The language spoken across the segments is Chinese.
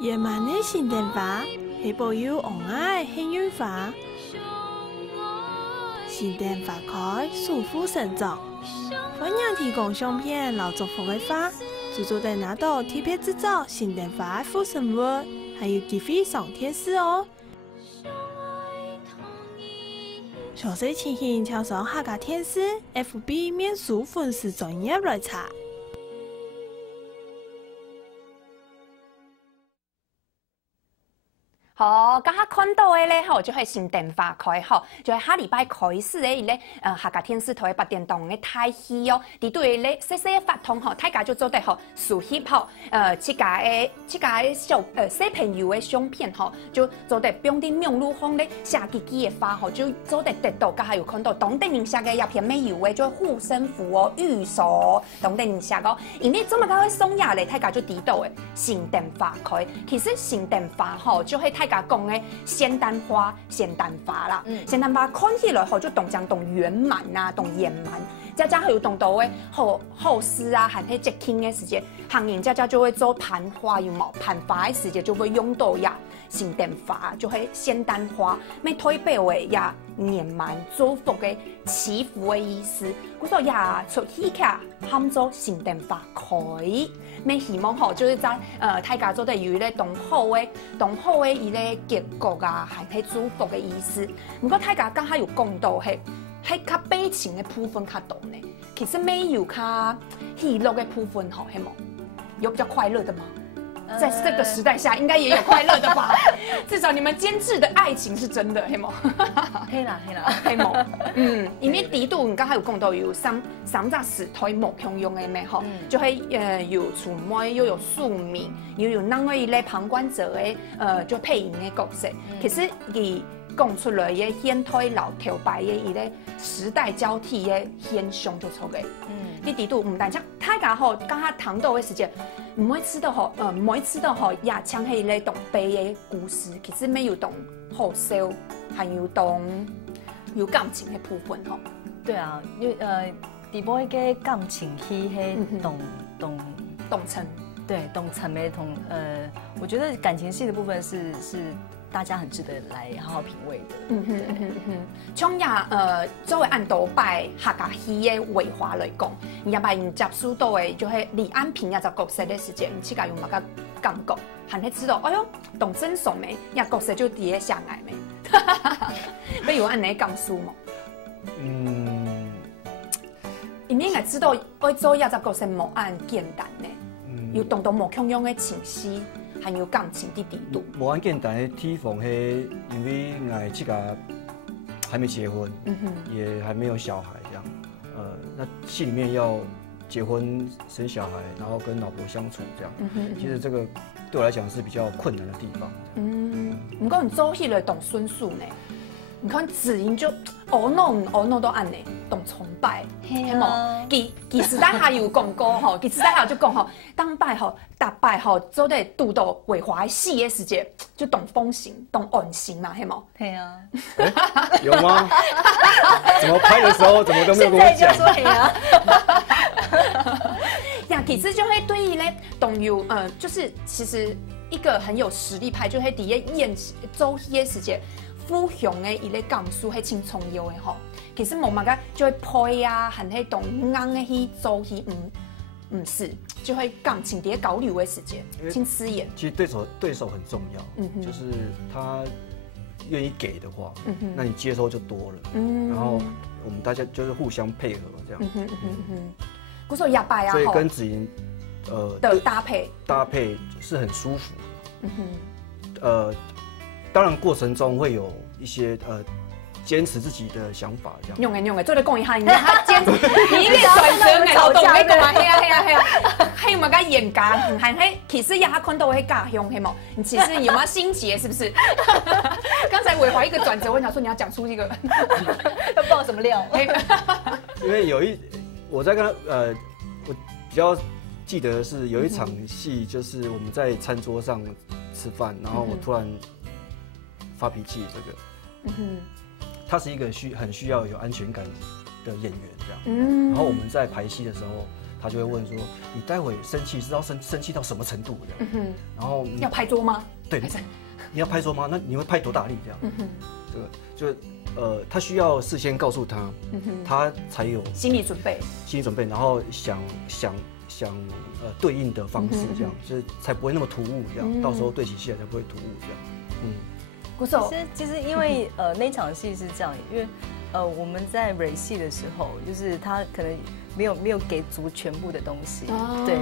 野蛮的新电话是保有红爱幸运花，新电花开，舒服成长。欢迎提供相片老祝福的花，制作在拿到特别制造新电花附生物，还有机会上天使哦。详细情形请上客家天使 FB 面书粉丝专页来查。好，刚刚看到的咧，吼，就系新电话开吼，就系下礼拜开始咧，伊咧客家天使台8点档的台戏哦，伫对咧细细的发通吼，大家就做得吼熟悉吼，自家的小朋友的相片吼，就做得不用啲用路风咧下几的花吼，就做得得到，刚还有看到当地人写嘅鸦片美油的，就护身符哦、玉手，当地人写个，因为这么高的松雅咧，大家就知道的新电话开，其实新电话吼就系大家讲的仙丹花啦，仙丹花看起来吼就动圆满呐，动圆满，加还有动到的后丝啊，和迄节庆的时间，行人家就会做盘花，有冇盘花的时间就会用到呀，新电话就系仙丹花，咩推背的呀圆满祝福的祈福的意思，嗰个呀出起起喊做新电话开。咩希望吼，就是在大家做的有咧同好的伊咧结果啊，还係祝福的意思。不过大家刚才有讲到係較悲情的部分較多呢，其實沒有較喜樂的部分吼，係冇有比較快樂的嗎？在這個時代下，應該也有快樂的吧？至少你們監製的愛情是真的，係冇？係啦，係冇。因為底度，你剛才有講到有三隻石台木共用的咩？吼，就係有楚妹，又有庶民，又有那個一類旁觀者的就配音的角色。其實佢講出來嘅現代老頭白嘅一類時代交替的現象就出嚟。你底度唔但只大家吼，剛才談到的時間。唔會知道吼，也像係咧懂悲嘅故事，其實沒有懂好笑，還有懂有感情嘅部分吼。對啊，因為底部嘅感情戲係懂層，對懂層嘅同我覺得感情戲的部分是大家很值得來好好品味的。像作為按倒擺客家戲嘅畫畫來講，也把人接觸到嘅就係李安平一隻角色嘅時間，自家有乜個感覺，還係知道，哎喲，懂真爽咩？一角色就跌下來咩？不如按你感受嘛？因為應該知道，愛做一隻角色冇按簡單呢，要懂到冇共樣嘅情緒。還有感情的底度。無按簡單的地方係因為我這個還沒結婚，也還沒有小孩，這樣，那戲裡面要結婚生小孩，然後跟老婆相處，這樣，其實這個對我來講是比較困難的地方。不過你做戲來懂孫數呢？你看子英就哦 no 都按呢，懂崇拜，係冇？其實大下有講過吼，其實大下就講吼，當拜吼、大拜吼，做得拄到畫畫戲嘅時節，就懂風行、懂岸行嘛，係冇？係啊，有嗎？怎麼拍的時候怎麼都沒有跟我講？現在就說係啊。呀，其實就會對於咧，懂有就是其實一個很有實力派，就係第一演做戲嘅時節。富雄嘅伊咧感受係真重要嘅吼，其實冇乜個就會配啊，還係同啱嘅去做戲，唔是，就會感情啲交流嘅時間，真刺眼。其實對手很重要，就是他願意給的話，那你接收就多了，然後我們大家就是互相配合這樣。嗰時候也拜啊，所以跟子瑩的搭配是很舒服。當然過程中會有一些堅持自己的想法，這樣。用嘅，做得講一下，你他堅持，你一轉身嘅勞動呢個嘛，係啊，係咪個嚴格？係其實也看到係家鄉，係冇？你其實有冇心結？是不是？剛才偉華一個轉折，我想說你要講出一個，要爆什麼料？因為我在跟他我比較記得的是有一場戲，就是我們在餐桌上吃飯，然後我突然發脾氣，這個，他是一個很需要有安全感的演員，這樣，然後我們在排戲的時候，他就会问说，你待会生气是要生气到什么程度这样？然后要拍桌吗？对，你要拍桌吗？那你会拍多大力这样？这个他需要事先告诉他，他才有心理准备，然后想对应的方式这样，就是才不会那么突兀这样，到时候对起戏来才不会突兀这样。其实因为那场戏是这样，因为我们在蕊戏的时候，就是他可能没有给足全部的东西，对，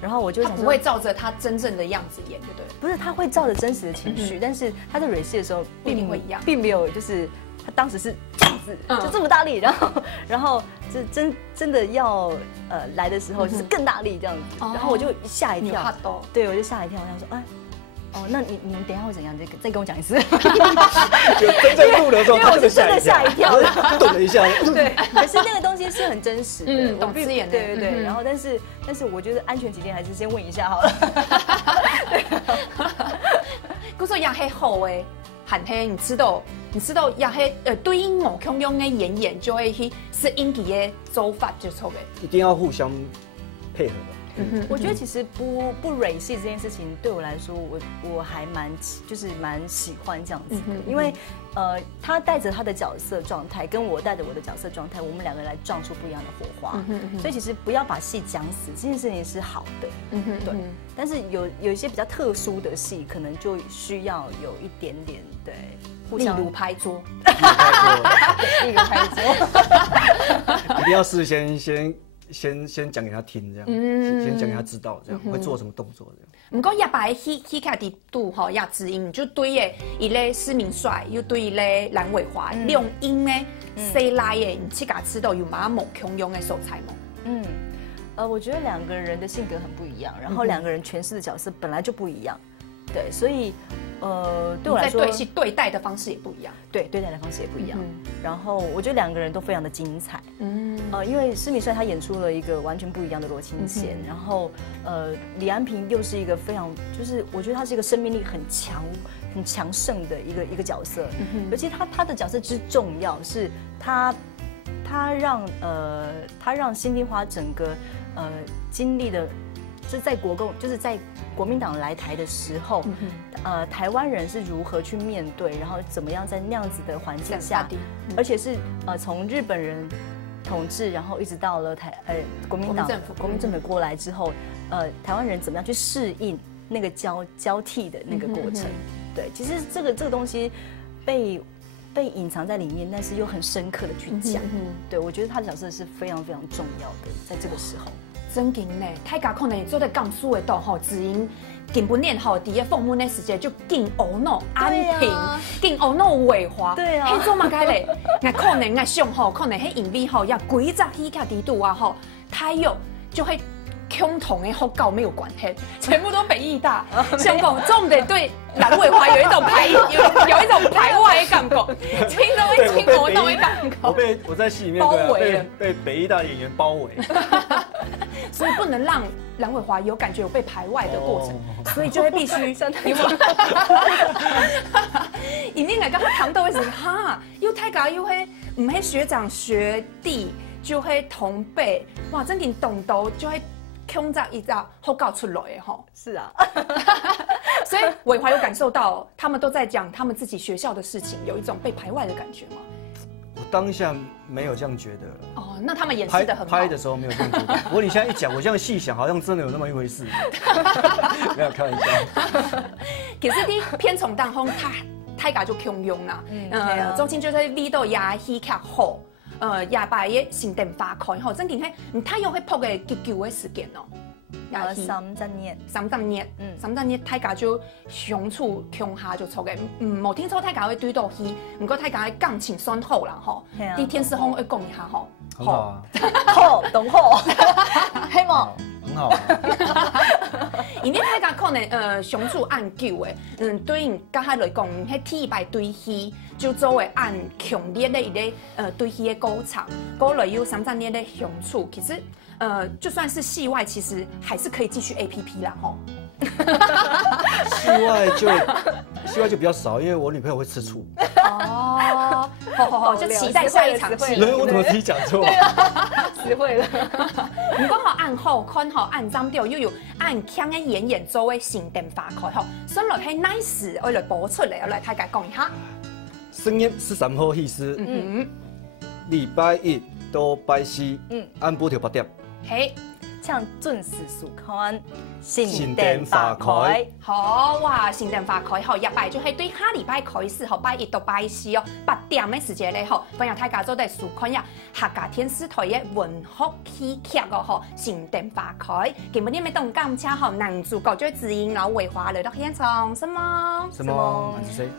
然后我就想说，不会照着他真正的样子演，对不对？不是，他会照着真实的情绪，但是他在蕊戏的时候并没有就是他当时是这样子，就这么大力，然后这真的要来的时候就是更大力这样子，然后我就吓一跳，对，我就吓一跳，我想说，哎。哦，那你们等一下会怎样？再跟我讲一次。就真正录的时候，因为我是真的吓一跳，顿了一下。对，可是那个东西是很真实的，懂字眼的。对。然后，但是我觉得安全起见，还是先问一下好了。故说亚黑后诶，喊黑，你知道亚黑对应某空用的演就会去是演技的走法就错的，一定要互相配合的。我觉得其实不蕊戏这件事情对我来说，我还蛮喜欢这样子的，因为他带着他的角色状态，跟我带着我的角色状态，我们两个人来撞出不一样的火花。所以其实不要把戏讲死，这件事情是好的。对。但是有一些比较特殊的戏，可能就需要有一点点对，例如拍桌，例如拍桌，一定要事先讲给他听，这样，先讲给他知道，这样会做什么动作，这样。不过也把戏卡的度吼也指引，就对的，伊咧施明帅又对咧蓝伟华，亮音呢，谁来的？你去甲知道有嘛某共用的素材吗？我觉得两个人的性格很不一样，然后两个人诠释的角色本来就不一样，对，所以对我来说，对待的方式也不一样，对，对待的方式也不一样。然后我觉得两个人都非常的精彩，因为施明帅他演出了一个完全不一样的罗清贤，然后李安平又是一个非常，就是我觉得他是一个生命力很强盛的一个角色，尤其他的角色之重要是他让辛丁花整个经历的。是在在国民党来台的时候，台湾人是如何去面对，然后怎么样在那样子的环境下，而且是从日本人统治，然后一直到了国民政府过来之后，台湾人怎么样去适应那个交替的那个过程？对，其实这个东西被隐藏在里面，但是又很深刻的去讲。对，我觉得他的角色是非常非常重要的，在这个时候。真紧呢，大家可能做在讲书的度吼，只因根本念吼，伫个访问的时间就紧欧诺安平，紧欧诺伟华，对啊，迄做嘛该嘞，那可能那上吼，可能迄影味吼，要规则戏卡底度啊吼，他又就会共同的福告没有关系，全部都北艺大，相公总得对蓝伟华有一种有一种排外的感觉，听都会听欧诺的感觉。我在戏里面包围了，被北艺大演员包围。所以不能让蓝伟华有感觉有被排外的过程，所以就会必须有没有？一定来跟他谈到的是哈，又太高又会唔係學長學弟，就會同輩，哇，真正動到就會控制一隻好搞出來嘅吼。是啊，所以偉華有感受到，他們都在講他們自己學校的事情，有一種被排外的感覺嗎？我當下沒有這樣覺得。哦，那他們演示得很好。拍的時候沒有這樣覺得。不過你現在一講，我這樣細想，好像真的有那麼一回事。沒有開玩笑。其實啲片從當中，大家就共用啦。周青就是呢度也戲劇好，也把嘢成定化開吼，真正係唔太用去撲嘅急救嘅事件咯。310年，大家就相處共下就錯嘅，冇聽錯大家會對到戲，唔過大家嘅感情算好啦吼。啲天師兄會講一下吼。很好啊。好，懂好。希望。很好啊。因為大家可能相處按久嘅，對應家下來講，喺體排對戲就做會按強烈嘅一個對戲嘅歌唱，過來有3年嘅相處，其實。就算是戲外，其實還是可以繼續 APP 啦，吼。戲外就比較少，因為我女朋友會吃醋。哦，好，就期待下一场戏。我怎么自己讲错？词汇了。不过按好看按针掉又有按强的演做的新店花开算落去哪事我来播出来，我来大家讲一下。3月13号戏师，礼拜一到拜四，按晡条8点。嘿。像准时收看新店花开，好哇！新店花开好，一拜就係對下禮拜開始好，拜一到拜四哦，8點嘅時間咧好，歡迎大家做嚟收看呀客家電視台嘅文學喜劇哦吼，新店花開。今日你咪動感車吼，男主角就係子英老偉華來到現場，什麼？什麼？